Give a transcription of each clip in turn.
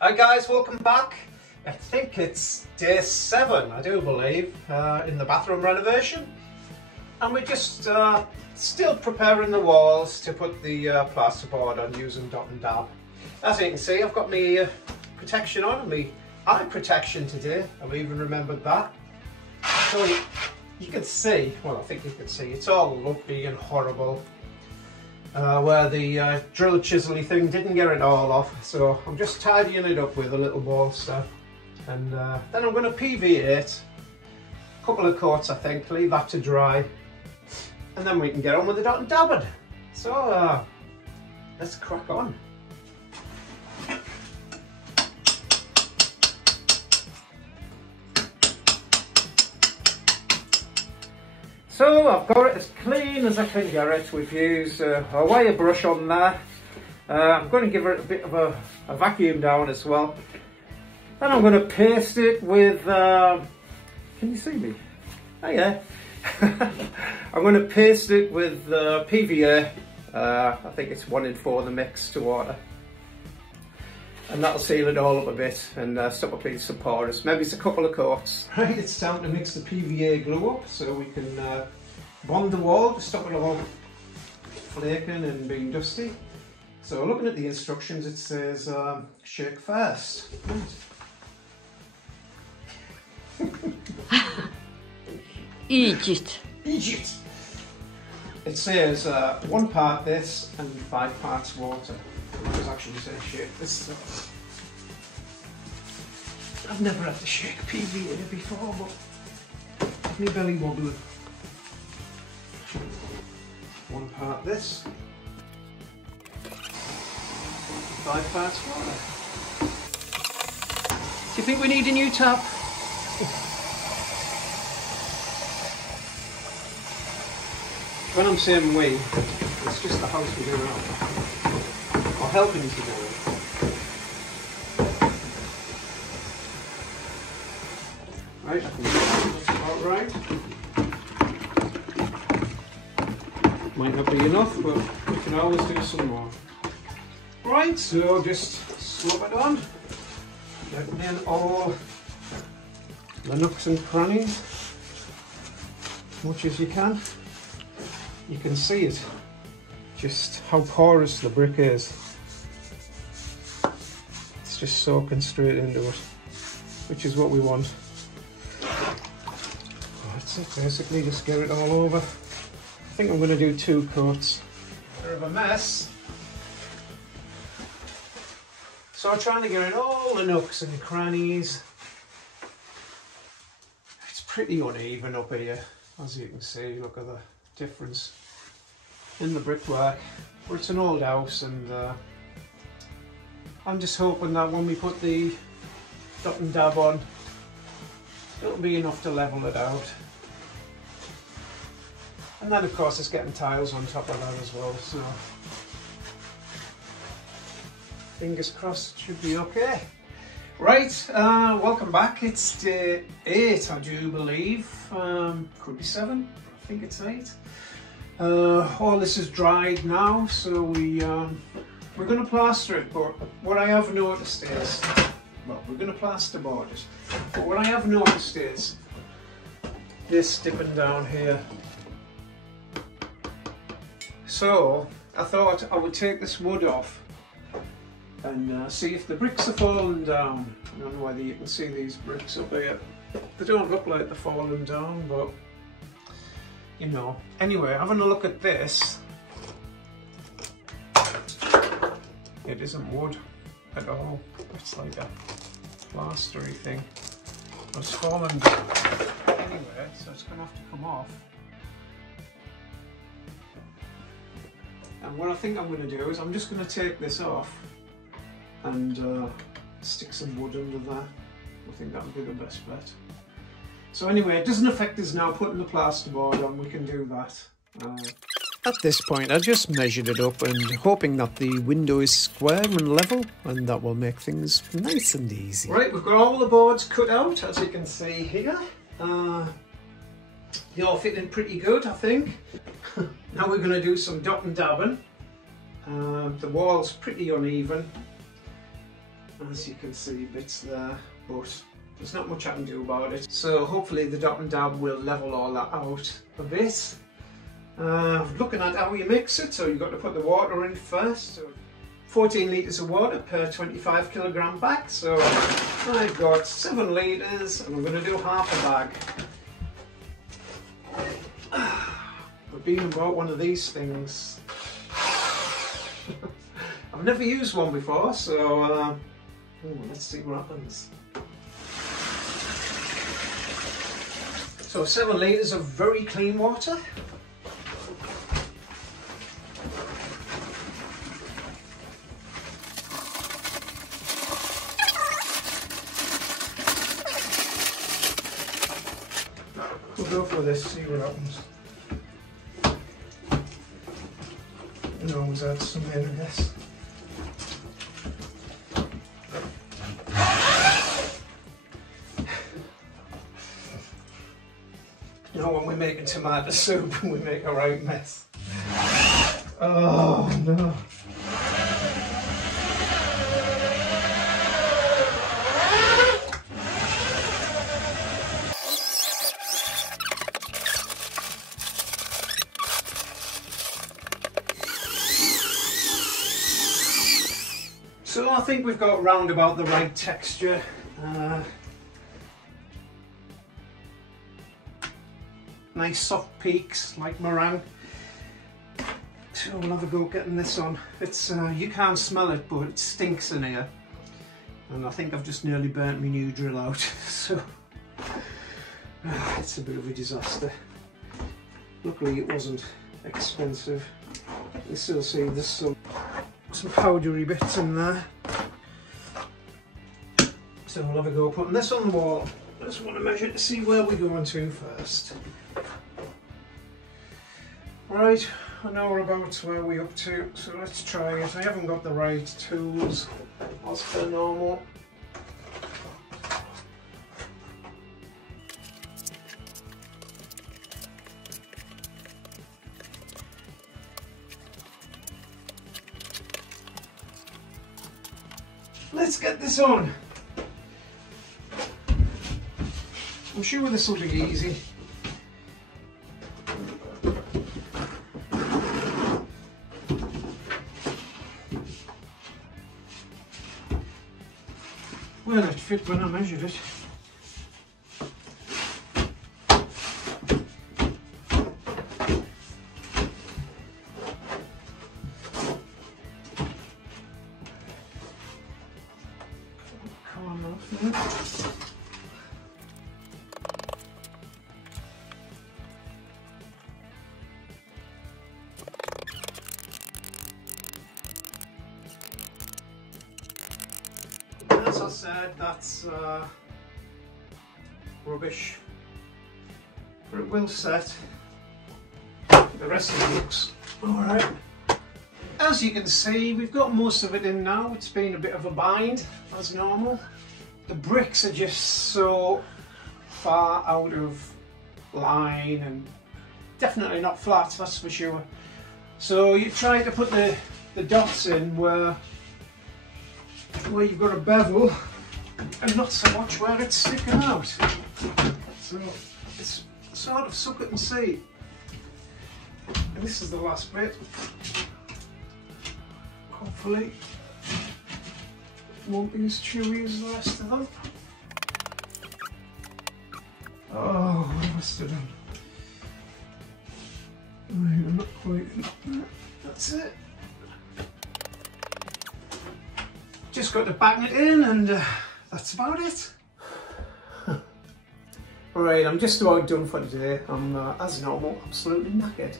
Hi guys, welcome back. I think it's day 7, I do believe, in the bathroom renovation. And we're just still preparing the walls to put the plasterboard on using Dot and Dab. As you can see, I've got my protection on, my eye protection today. I've even remembered that. So you can see, well I think you can see, it's all lumpy and horrible. Where the drill chisel-y thing didn't get it all off, so I'm just tidying it up with a little bolster, and then I'm going to PV8, a couple of coats I think, leave that to dry, and then we can get on with the Dot and Dab. So let's crack on. So I've got it as clean as I can get it. We've used a wire brush on there. I'm going to give it a bit of a vacuum down as well. Then I'm going to paste it with, can you see me? Oh yeah. I'm going to paste it with PVA. I think it's 1 in 4 the mix to water. And that'll seal it all up a bit and stop it being so porous. Maybe it's a couple of coats. Right, it's time to mix the PVA glue up so we can bond the wall to stop it all flaking and being dusty. So looking at the instructions, it says shake first. Right. Egypt. Egypt. It says 1 part this and 5 parts water. I was actually saying shake this stuff. I've never had to shake PVA before, but my belly wobbling. 1 part this, 5 parts water. Do you think we need a new tap? When I'm saying we, it's just the house we're doing out. Or helping to do it. Right, I can that's about right. Might not be enough, but we can always do some more. Right, so just slop it on. Letting in all the nooks and crannies as much as you can. You can see it, just how porous the brick is. It's just soaking straight into it, which is what we want. That's it, basically, just get it all over. I think I'm going to do 2 coats. Bit of a mess. So I'm trying to get in all the nooks and crannies. It's pretty uneven up here, as you can see. Look at the difference in the brickwork. But it's an old house, and I'm just hoping that when we put the Dot and Dab on, it'll be enough to level it out. And then of course it's getting tiles on top of that as well, so fingers crossed it should be okay. Right, welcome back. It's day 8 I do believe, could be 7, I think it's 8. All this is dried now, so we're going to plaster it, but what I have noticed is, well, we're going to plasterboard it, but what I have noticed is this dipping down here. So I thought I would take this wood off and see if the bricks are falling down. I don't know whether you can see these bricks up here. They don't look like they're falling down, but you know. Anyway, having a look at this, it isn't wood at all. It's like a plastery thing. It's fallen down anyway, so it's going to have to come off. And what I think I'm going to do is I'm just going to take this off and stick some wood under there. I think that would be the best bet. So anyway, it doesn't affect us now putting the plasterboard on, we can do that. At this point I just measured it up and hoping that the window is square and level, and that will make things nice and easy. Right, we've got all the boards cut out, as you can see here. They all fit in pretty good, I think. Now we're going to do some Dot and Dabbing. The wall's pretty uneven. as you can see, bits there, but there's not much I can do about it. So hopefully the Dot and Dab will level all that out a bit. Looking at how you mix it, so you've got to put the water in first. So 14 litres of water per 25 kilogram bag. So I've got 7 litres and I'm going to do half a bag. I've been and bought one of these things. I've never used one before, so let's see what happens. So 7 litres of very clean water. We'll go for this, see what happens. You can always add some in, I guess. You know, when we're making tomato soup, we make a right mess. Oh no. So I think we've got round about the right texture. Nice soft peaks like meringue. So we'll have a go getting this on. It's you can't smell it, but it stinks in here. And I think I've just nearly burnt my new drill out. So it's a bit of a disaster. Luckily it wasn't expensive. You can still see there's some powdery bits in there. So we'll have a go putting this on the wall. I just want to measure to see where we're going to first. Right, I know we're about where we're up to, so let's try it. I haven't got the right tools as per normal. Let's get this on. I'm sure this will be easy. Well, it fit when I measured it. Come on off now. As I said, that's rubbish, but it will set. The rest of it looks alright. As you can see, we've got most of it in now. It's been a bit of a bind, as normal. The bricks are just so far out of line and definitely not flat, that's for sure. So you try to put the dots in where you've got a bevel and not so much where it's sticking out. So it's sort of suck it and see. And this is the last bit. Hopefully it won't be as chewy as the rest of them. Oh, what must have done? Right, I'm not quite. That's it. Just got to bang it in and that's about it. Alright, I'm just about done for today. I'm, as normal, absolutely knackered.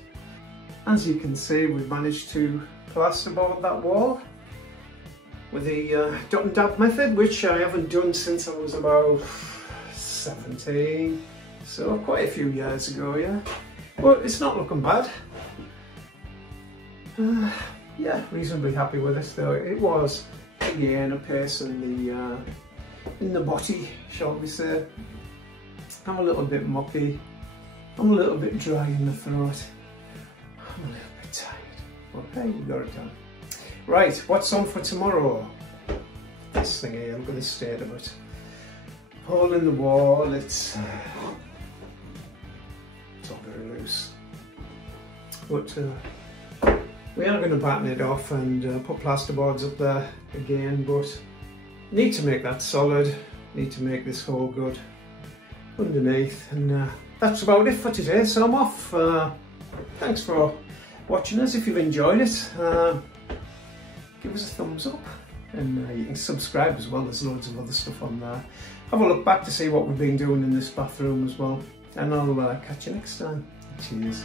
As you can see, we've managed to plasterboard that wall with the Dot and Dab method, which I haven't done since I was about 17, so quite a few years ago, yeah. But it's not looking bad. Yeah, reasonably happy with it though. It was a year and a pace in the body, shall we say. I'm a little bit mucky. I'm a little bit dry in the throat. I'm a little bit tired. But hey, we got it done. Right, what's on for tomorrow? This this thing here. Look at the state of it. Hole in the wall, it's all very loose. But we are going to batten it off and put plasterboards up there again, but need to make that solid, need to make this hole good underneath, and that's about it for today, so I'm off. Thanks for watching us. If you've enjoyed it, give us a thumbs up, and you can subscribe as well. There's loads of other stuff on there. Have a look back to see what we've been doing in this bathroom as well, and I'll catch you next time. Cheers.